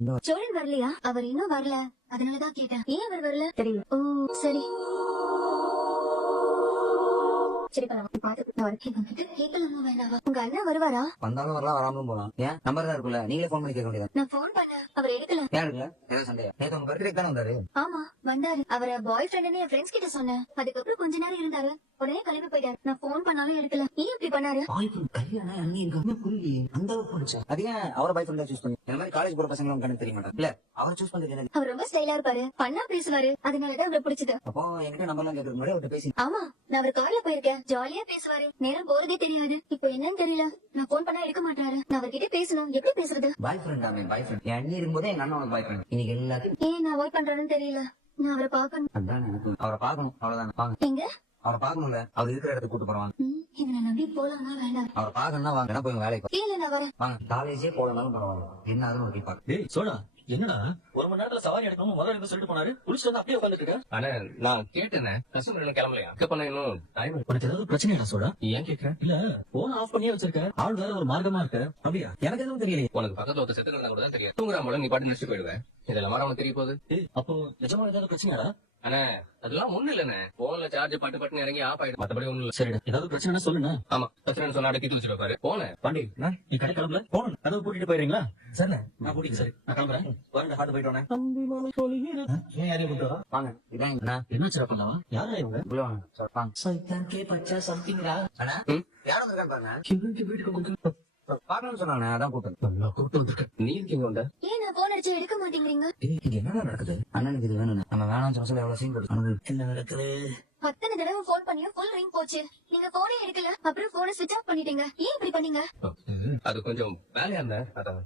சோழன் வரலையா? அவர் இன்னும் வரல, அதனாலதான் கேட்டேன். ஏன் அவர் வரல தெரியல. ஓ சரி சரி, கேட்கலாமா வேண்டாவா? உங்க அண்ணன் வருவாரா? வந்தாலும் வரலாம், வராமலும் போலாம். ஏன் நம்பர் தான் இருக்குல்ல, நீங்களே போன் பண்ணி கேட்க வேண்டியது. நான் போன் பண்ண அவர் எடுக்கல. ஏன் எடுக்கல? ஏதோ சண்டையா? நேத்து உங்க பர்த்டே தானே வந்தாரு? ஆமா வந்தாரு. அவரை பாய் ஃப்ரெண்ட்னு என் ஃப்ரெண்ட்ஸ் கிட்ட சொன்னேன். அதுக்கப்புறம் கொஞ்ச நேரம் இருந்தாரு, உடனே கிளம்பி போயிட்டாரு. நான் போன் பண்ணாலும் எடுக்கல. ஏன் இப்படி பண்ணாரு? பாய் ஃப்ரெண்ட் கல்யாணம் அண்ணி இருக்க புரியல. அந்த அளவுக்கு பிடிச்சா அது ஏன் அவரை பாய் ஃப்ரெண்டா சூஸ் பண்ணி? இந்த மாதிரி காலேஜ் போற பசங்க கணக்கு தெரிய மாட்டாங்க இல்ல, அவரை சூஸ் பண்றது எனக்கு. அவர் ரொம்ப ஸ்டைலா இருப்பாரு, பண்ணா பேசுவாரு, அதனாலதான் அவரை பிடிச்சது. அப்போ என்கிட்ட நம்பர் எல்லாம் கேட்கறது முன்னாடி அவர்கிட்ட பேசி. ஆமா, நான் அவர் கார்ல போயிருக்கேன், ஜாலியா பேசுவாரு, நேரம் போறதே தெரியாது. இப்போ என்னன்னு தெரியல, நான் போன் பண்ணா எடுக்க மாட்டாரு. நான் அவர்கிட்ட பேசணும், எப்படி பேசுறது? பாய் ஃப்ரெண்ட் அவன் பாய் ஃப்ரெண்ட். என் அண்ணி இருக்கும்போதே எங்க அண்ணன் பாய் ஃப்ரெண்ட். இன்னைக்கு எல்லாத்தையும் ஏன் நான் அவாய்ட் பண்றேன்னு தெரியல. நான் அவரை பாக்கணும். அதான் எனக்கு அவரை பாக்கணும், அவ்வளவுதான். வாங்க எங்க? அவரை பாக்கணும்ல, அவர் இருக்கிற இடத்துக்கு கூட்டு போறாங்க. இவனை நம்பி போலாமா வேண்டாம்? அவரை பாக்கணும்னா வாங்க, போய் உங்க வேலைக்கு இல்ல நான் வரேன். வாங்க. காலேஜே போலனாலும் பரவாயில்ல, என்ன ஆகுதுன்னு ஒரு கேட்பாரு. டேய் சோழா, என்னடா ஒரு மணி நேரத்துல சவாரி எடுக்கணும் முதல்ல எடுக்க சொல்லிட்டு போனாரு, குளிச்சுட்டு வந்து அப்படியே உட்காந்துட்டு இருக்க. ஆனா நான் கேட்டேனே, கஸ்டமர் இன்னும் கிளம்பலையா? பிக்கப் பண்ண இன்னும் டைம். உனக்கு ஏதாவது பிரச்சனையா சோழா? ஏன் கேக்குற? இல்ல போன் ஆஃப் பண்ணியே வச்சிருக்க, ஆள் வேற ஒரு மார்க்கமா இருக்க. அப்படியா? எனக்கு எதுவும் தெரியலையே. உனக்கு பக்கத்துல ஒருத்தர் செத்து கிடந்தா கூட தான் தெரியும். தூங்குற போல நீ பாட்டு நினைச்சு போயிடுவேன். இதெல்லாம் மாற உனக்கு தெரிய போகுது. ஏய், அப்போ நிஜமா ஏதாவது பிரச்சனையாடா? ஆனா அதெல்லாம் ஒண்ணு இல்லண்ணே, போன்ல சார்ஜ் பட்டு பட்டு இறங்கி ஆஃப் ஆயிடும், மத்தபடி ஒண்ணும் இல்ல. சரிடா, ஏதாவது பிரச்சனை சொல்லுண்ணா. ஆமா, பிரச்சனை சொன்னா அடக்கி தூச்சிட்டு பாரு. போனேன் பாண்டி, நீ கடை கிளம்பல, போன கதவு பூட்டிட்டு போயிருங்களா? சரிண்ணே, நான் பூட்டிட்டு சரி நான் கிளம்புறேன். வரேன், ஹார்ட் போயிட்டு வரேன். ஏன் யாரையும் கூப்பிட்டு வரா? வாங்க, இதான் எங்க அண்ணா. என்னாச்சு பண்ணவா? யாரா இவங்க? உள்ள வாங்க சார், வாங்க. அண்ணா, ம்? யாரும் இருக்கான்னு பாருங்க. வீட்டுக்கு வந்து பாக்கணும்னு சொன்னாங்க, அதான் கூப்பிட்டேன். நல்லா கூப்பிட்டு வந்திருக்கேன். நீ இருக்கீங்க உண்டா? ஏன் நான் போன் அடிச்சு எடுக்க மாட்டேங்கிறீங்க? இங்க என்ன நடக்குது? அண்ணனுக்கு இது வேணும், நம்ம வேணாம்னு சொல்ல எவ்வளவு சீன் போட்டு என்ன நடக்குது? அத்தனை தடவை போன் பண்ணியும் ஃபுல் ரிங் போச்சு. நீங்க போனே எடுக்கல, அப்புறம் போனை ஸ்விட்ச் ஆஃப் பண்ணிட்டீங்க. ஏன் இப்படி பண்ணீங்க? அது கொஞ்சம் வேலையா இருந்தேன், அதான்.